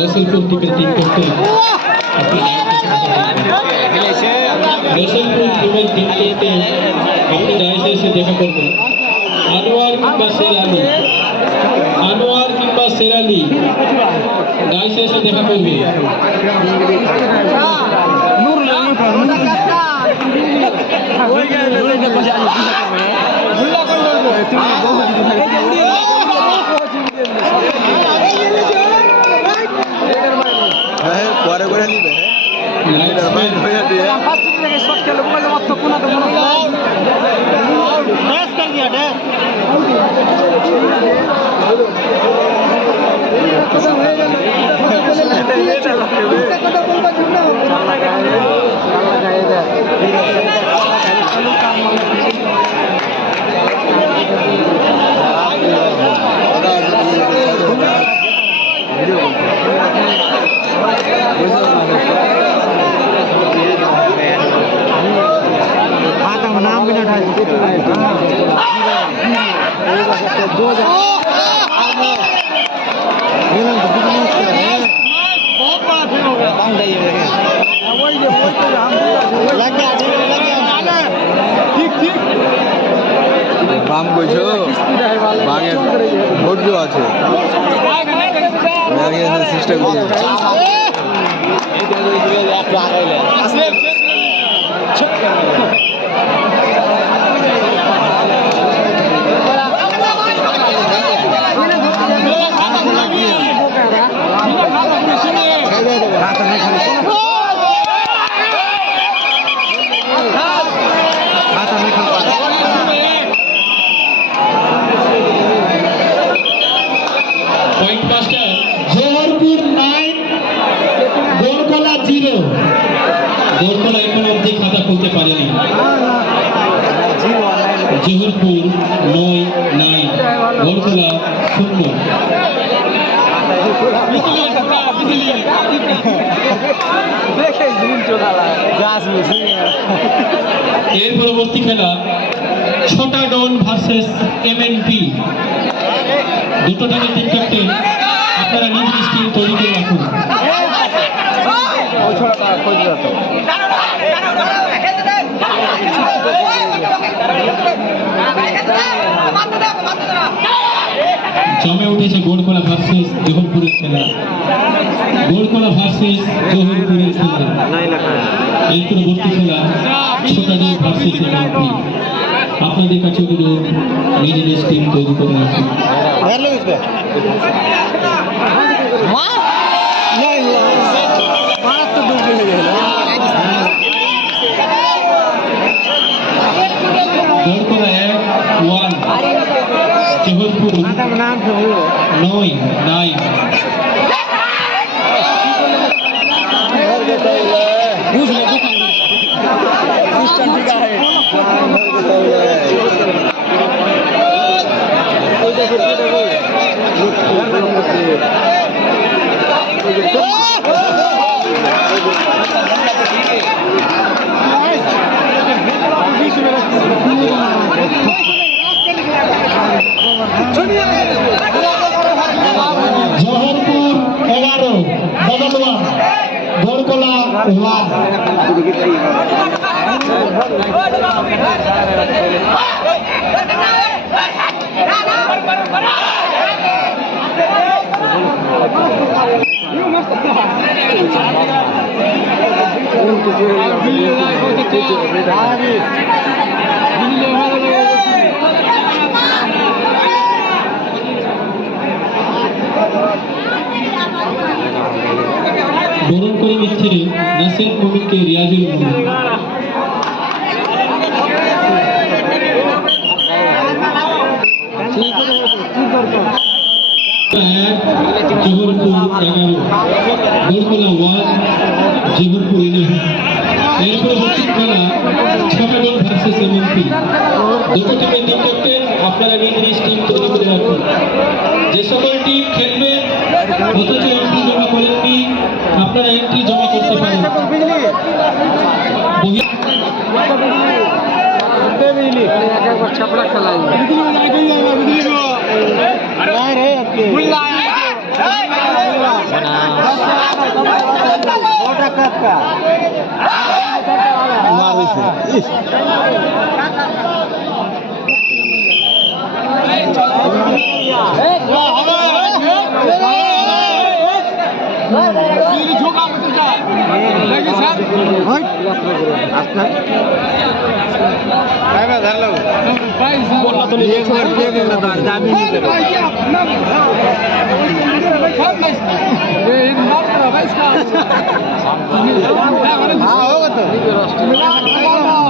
रसलपुर की टीम करते हैं रसलपुर केवल टीम करते हैं अपने दायरे से देखा करते हैं अनवर किंबा शेराली दायरे से देखा करते हैं পরে করে নিবে লিডার বাইরে হয়ে দিয়ে ফার্স্ট থেকে শট খেলে বলে মাত্র কোনা তো মনে ড্যাশ কর दिया ড্যাশ কথা হয়ে গেল এটা লাগবে কথা বলবা জন্য গায়ে দে চলো কাম মানে नाम भी नहीं বাম কইছো বাঙের ভোট जो আছে চেষ্টা করি জহুরপুর 9 বরকলা 0 এর পরবর্তী খেলা ছোটা ডন ভার্সেস এমএনপি দুটো দলের টিম ক্যাপ্টেন আপনারা নিজ নিজ টিম তৈরি করে রাখুন জমে উঠেছে গোড়কলা ভার্সেস জহুরপুরের খেলা গোড়কলা ভার্সেস জহুরপুরের খেলা এই পরবর্তী খেলা ছোটাডি ভার্সেস এমএনপি আপনাদের কাছে অনুরোধ নিজেদের টিম তৈরি করে রাখুন गोड़कोला 1 जहुरपुर ボロンコリミッチェル、ナセルコミッケリアジュルム জোহরপুর 11, গোলকোলা 1, জোহরপুর 11। এর পরবর্তী খেলা ছটাডোল ভার্সেস এমএনপি। দুটো টিমের টিম ক্যাপ্টেন আপনারা নিজ নিজ টিম তৈরি করে রাখুন। যে সকল টিম খেলবে অথচ এন্ট্রি জমা করেননি, আপনারা এন্ট্রি জমা করতে পারেন। छपड़ा खेला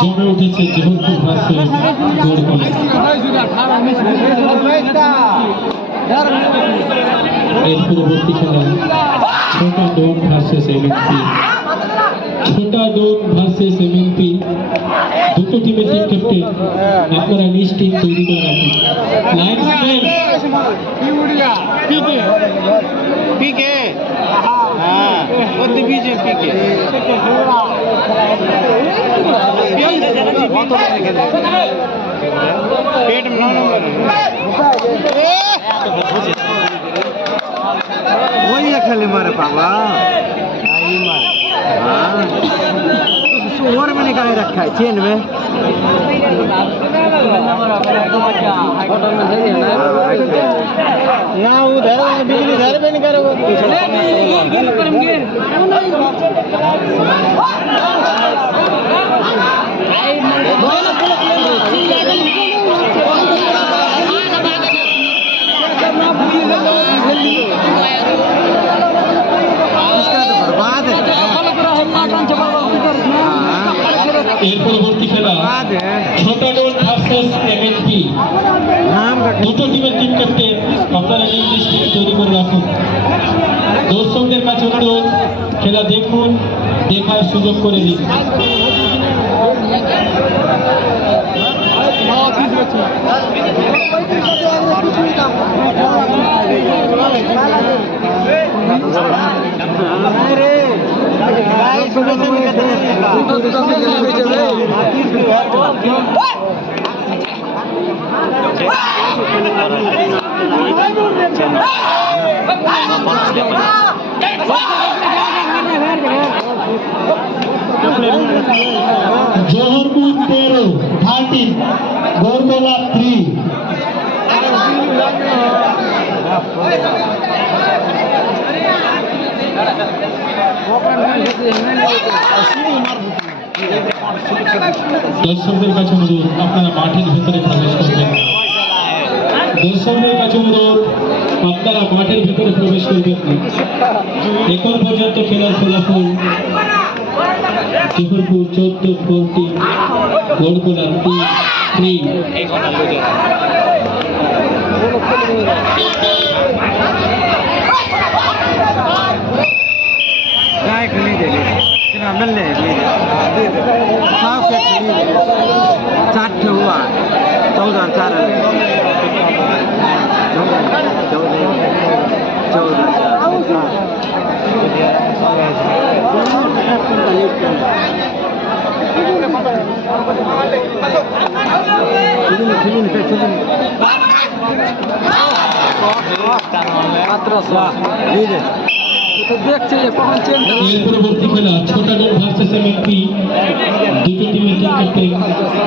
জমে উঠেছে জোহরপুর ভার্সেস গোলকোলা। এর পরবর্তী খেলা ছোটা ডন ভার্সেস এমএনপি। ছোটা ডন ভার্সেস এমএনপি। দুটো টিমের টিম ক্যাপ্টেন আপনারা নিজ টিম তৈরি করে রাখুন। লাইনসম্যান पीके हाँ वो बीच में पीके पेट में 9 नंबर वही खेले मारे पापा ओवर में निकाले रखा है चेन में ना उधर बिजली घर पे नहीं करोगे এর পরবর্তী খেলা ছোটা ডন ভার্সেস এমএনপি। দুটো টিমের টিম ক্যাপ্টেন আপনারা নিজ নিজ টিম তৈরি করে রাখুন। দর্শকদের কাছে অনুরোধ, খেলা দেখুন, দেখার সুযোগ করে দিন। জোহরপুর 13, গোলকোলা 3। দর্শকদের কাছে অনুরোধ, আপনারা মাঠের ভেতরে প্রবেশ করবেন। দর্শকদের কাছে অনুরোধ, আপনারা মাঠের ভেতরে প্রবেশ করবেন না। এখন পর্যন্ত খেলার ফলাফল জোহরপুর 14-14, গোলকোলা 3। चार हुआ 14 এর পরবর্তী খেলা ছোটা ডন ভার্সেস এমএনপি। দুটো টিমের টিম ক্যাপ্টেন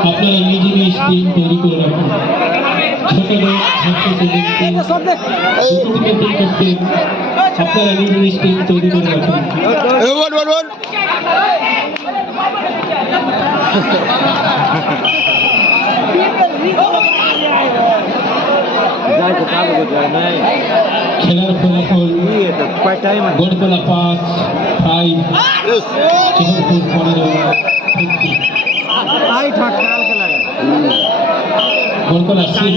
আপনারা নিজ নিজ টিম তৈরি করে রাখুন। ছোটা ডন ভার্সেস এমএনপি। দুটো টিমের টিম ক্যাপ্টেন আপনারা নিজ নিজ টিম তৈরি করে রাখুন। খেলার ফলাফল গোলকোলা 5, জোহরপুর 15। গোলকোলা 6।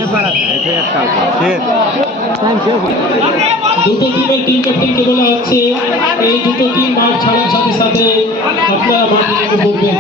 দুটো টিমের টিম ক্যাপ্টেনকে বলা হচ্ছে এই দুটো টিম মাঠ ছাড়ার সাথে সাথে আপনারা মাঠে নেমে পড়বেন।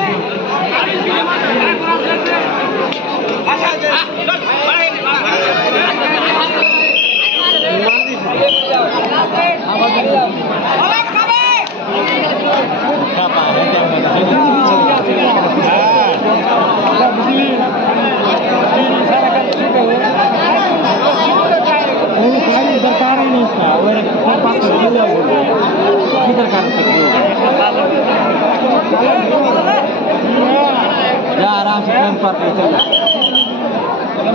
दरकार ही नहीं उसका वो की दरकार जा आराम से टाइम पर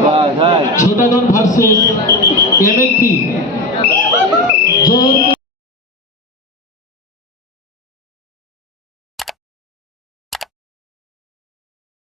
बस है छोटा डॉन वर्सेस एमएनपी जोहर